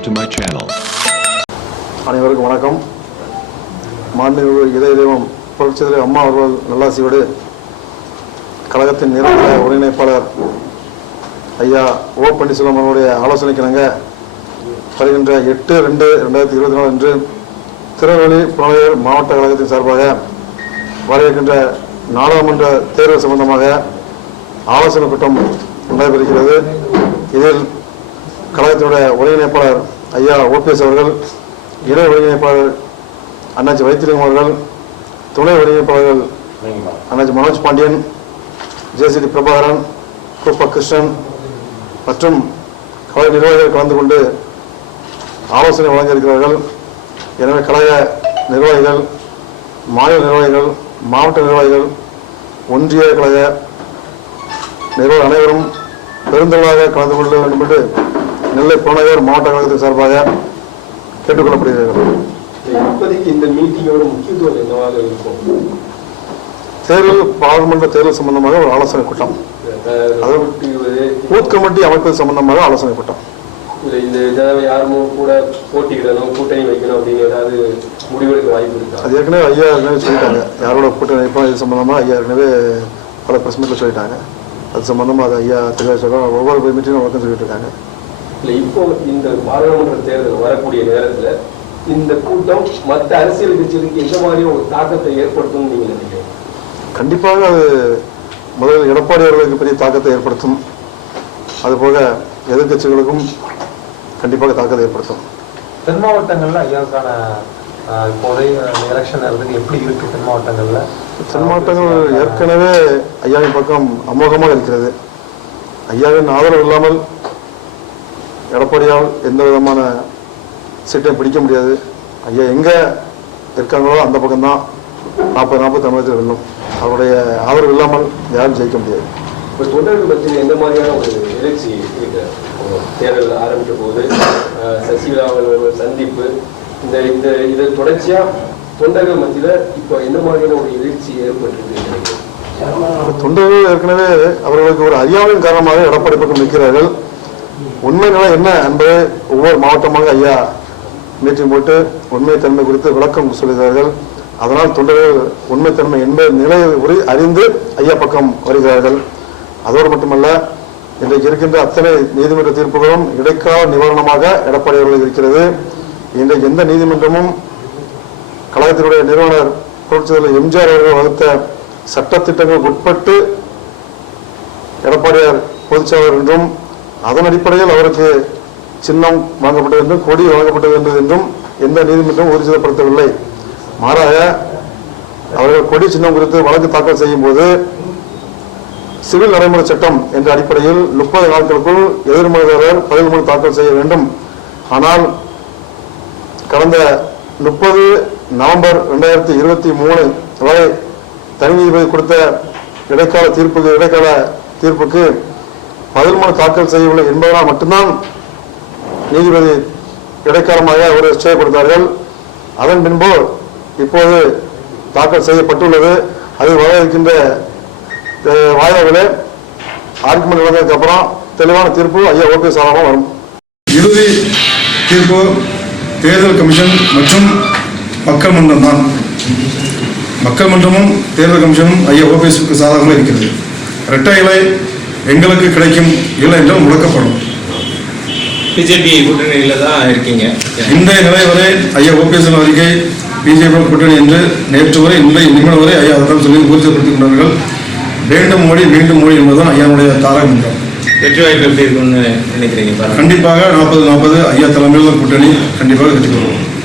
subscribe to my channel. அனைவருக்கும் வணக்கம் மாண்புமிகு இதய தெய்வம் புரட்சிதலை அம்மா அவர்கள் நல்லாசியோடு கழகத்தின் நிரந்தர ஒருங்கிணைப்பாளர் ஐயா ஓ பன்னீர்செல்வம் அவருடைய ஆலோசனைக்கு வருகின்ற எட்டு ரெண்டு ரெண்டாயிரத்தி இருபத்தி நாலு அன்று திருநெல்வேலி புனலையூர் மாவட்ட கழகத்தின் சார்பாக வரவிருக்கின்ற நாடாளுமன்ற தேர்தல் சம்பந்தமாக ஆலோசனை கூட்டம் நடைபெறுகிறது இதில் கழகத்தினுடைய ஒருங்கிணைப்பாளர் ஐயா ஓபிஎஸ் அவர்கள் இணை ஒருங்கிணைப்பாளர் அண்ணாச்சி வைத்திலிங்கம் அவர்கள் துணை ஒருங்கிணைப்பாளர்கள் அண்ணாச்சி மனோஜ் பாண்டியன் ஜேசிடி பிரபாகரன் கூப்ப கிருஷ்ணன் மற்றும் கலை நிர்வாகிகள் கலந்து கொண்டு ஆலோசனை வழங்க இருக்கிறார்கள் எனவே கழக நிர்வாகிகள் மாநில நிர்வாகிகள் மாவட்ட நிர்வாகிகள் ஒன்றிய கழக நிர்வாக அனைவரும் பெருந்தளவாக கலந்து கொள்ள வேண்டும் என்று நெல்லை புறநகர் மாவட்ட கழகத்தின் சார்பாக கேட்டுக்கொள்ளப்படுகிறார்கள் இப்போதைக்கு இந்த மீட்டிங்கோட முக்கியத்துவம் என்னவாக இருக்கும்? தேர்தல் பாராளுமன்ற தேர்தல் சம்பந்தமாக ஒரு ஆலோசனை கூட்டம். பூத் கமிட்டி அமைப்பது சம்பந்தமாக ஆலோசனை கூட்டம். இல்ல இந்த இதை யாரும் கூட போட்டியிடணும் கூட்டணி வைக்கணும் அப்படின்னு ஏதாவது முடிவெடுக்க வாய்ப்பு இருக்கா? அது ஏற்கனவே ஐயா ஏற்கனவே சொல்லிட்டாங்க. யாரோட கூட்டணி வைப்போம் இது சம்பந்தமாக ஐயா ஏற்கனவே பல பிரஸ் மீட்டில் சொல்லிட்டாங்க. அது சம்பந்தமாக அது ஐயா தெளிவாக சொல்கிறோம் ஒவ்வொரு மீட்டிலும் வழக்கம் சொல்லிட்டு இருக்காங்க. இல்ல இப்போ இந்த பாராளுமன்ற தேர்தல் வரக்கூடிய நேரத்துல இந்த கூட்டம் மற்ற அரசியல் கட்சிகளுக்கு எந்த மாதிரி ஒரு தாக்கத்தை ஏற்படுத்தும்னு நீங்க நினைக்கிறீங்க? கண்டிப்பாக அது முதலில் எடப்பாடி அவர்களுக்கு பெரிய தாக்கத்தை ஏற்படுத்தும். அதுபோக எதிர்க்கட்சிகளுக்கும் கண்டிப்பாக தாக்கத்தை ஏற்படுத்தும். தென் மாவட்டங்கள்ல ஐயாவுக்கான இப்போதைய எலெக்ஷன் இருக்கு எப்படி இருக்கு தென் மாவட்டங்கள்ல? தென் மாவட்டங்கள் ஏற்கனவே ஐயாவின் பக்கம் அமோகமாக இருக்கிறது. ஐயாவின் ஆதரவு இல்லாமல் எடப்பாடியால் எந்த விதமான சீட்டையும் பிடிக்க முடியாது. ஐயா எங்கே இருக்காங்களோ அந்த பக்கம்தான் நாற்பது நாற்பது தமிழகத்தில் வெல்லும் அவருடைய ஆதரவு இல்லாமல் யாரும் ஜெயிக்க முடியாது. இப்போ தொண்டர்கள் பற்றின எந்த மாதிரியான ஒரு எழுச்சி தேர்தல் ஆரம்பிக்க போது சசிகலா அவர்கள் சந்திப்பு இந்த இந்த இதை தொடர்ச்சியா தொண்டர்கள் மத்தியில இப்போ எந்த மாதிரியான ஒரு எழுச்சி ஏற்பட்டிருக்கு? தொண்டர்கள் ஏற்கனவே அவர்களுக்கு ஒரு அறியாமையின் காரணமாக எடப்பாடி பக்கம் நிற்கிறார்கள். உண்மை நிலை என்ன என்பதை ஒவ்வொரு மாவட்டமாக ஐயா மீட்டிங் போட்டு உண்மைத்தன்மை குறித்து விளக்கம் சொல்லுகிறார்கள் அதனால் தொண்டர்கள் உண்மைத்தன்மை என்பது நிலையை உரி அறிந்து ஐயா பக்கம் வருகிறார்கள். அதோடு மட்டுமல்ல இன்றைக்கு இருக்கின்ற அத்தனை நீதிமன்ற தீர்ப்புகளும் இடைக்கால நிவாரணமாக எடப்பாடி அவர்கள் இருக்கிறது. இன்றைக்கு எந்த நீதிமன்றமும் கழகத்தினுடைய நிறுவனர் புரட்சித்தலைவர் எம்ஜிஆர் அவர்கள் வகுத்த சட்டத்திட்டங்களுக்கு உட்பட்டு எடப்பாடியார் பொதுச்செயலாளர் என்றும் அதன் அடிப்படையில் அவருக்கு சின்னம் வழங்கப்பட்டது என்றும் கொடி வழங்கப்பட்டது என்றும் எந்த நீதிமன்றம் ஊர்ஜிதப்படுத்தவில்லை மாறாக அவர்கள் கொடி சின்னம் குறித்து வழக்கு தாக்கல் செய்யும் போது சிவில் நடைமுறை சட்டம் என்ற அடிப்படையில் முப்பது நாட்களுக்குள் எதிர்மனுதாரர் பதில் மனு தாக்கல் செய்ய வேண்டும். ஆனால் கடந்த முப்பது நவம்பர் ரெண்டாயிரத்தி இருபத்தி மூணு வரை தனி நீதிபதி கொடுத்த இடைக்கால தீர்ப்புக்கு இடைக்கால தீர்ப்புக்கு பதில் மனு தாக்கல் செய்யவில்லை என்பதனால் மட்டும்தான் நீதிபதி இடைக்காலமாக அவரை ஸ்டே கொடுத்தார்கள். அதன் பின்பு இப்போது தாக்கல் செய்யப்பட்டுள்ளது. அது வர இருக்கின்ற அஹ், ஆர்குமெண்ட் நடந்ததுக்கு அப்புறம் தெளிவான தீர்ப்பு ஐயா ஓபிஎஸ் ஆகாமல் வரும். இறுதி தீர்ப்பு தேர்தல் கமிஷன் மற்றும் மக்கள் மன்றம் தான். மக்கள் மன்றமும் தேர்தல் கமிஷனும் ஐயா ஓபிஎஸ்க்கு சாதகமாக இருக்கிறது. இரட்டை இலை எங்களுக்கு கிடைக்கும் இல்லை என்றால் முடக்கப்படும். பிஜேபி கூட்டணியில தான் இருக்கீங்க. இன்றைய நிலை வரை ஐயா ஓபிஎஸ் அறிக்கை பிஜேபி கூட்டணி என்று நேற்று வரை இன்றைய நிமிடம் வரை ஐயா அவர்கள் சொல்லி உறுதிப்படுத்திக் கொண்டார்கள். வேண்டும் மோடி மீண்டும் மோடி என்பதுதான் ஐயாவுடைய தாரக மன்றம் வெற்றி வாய்ப்பு எப்படி இருக்கும்னு நினைக்கிறீங்க? கண்டிப்பாக நாற்பது நாற்பது ஐயா தலைமையில் கூட்டணி கண்டிப்பாக வெற்றி பெறுவோம்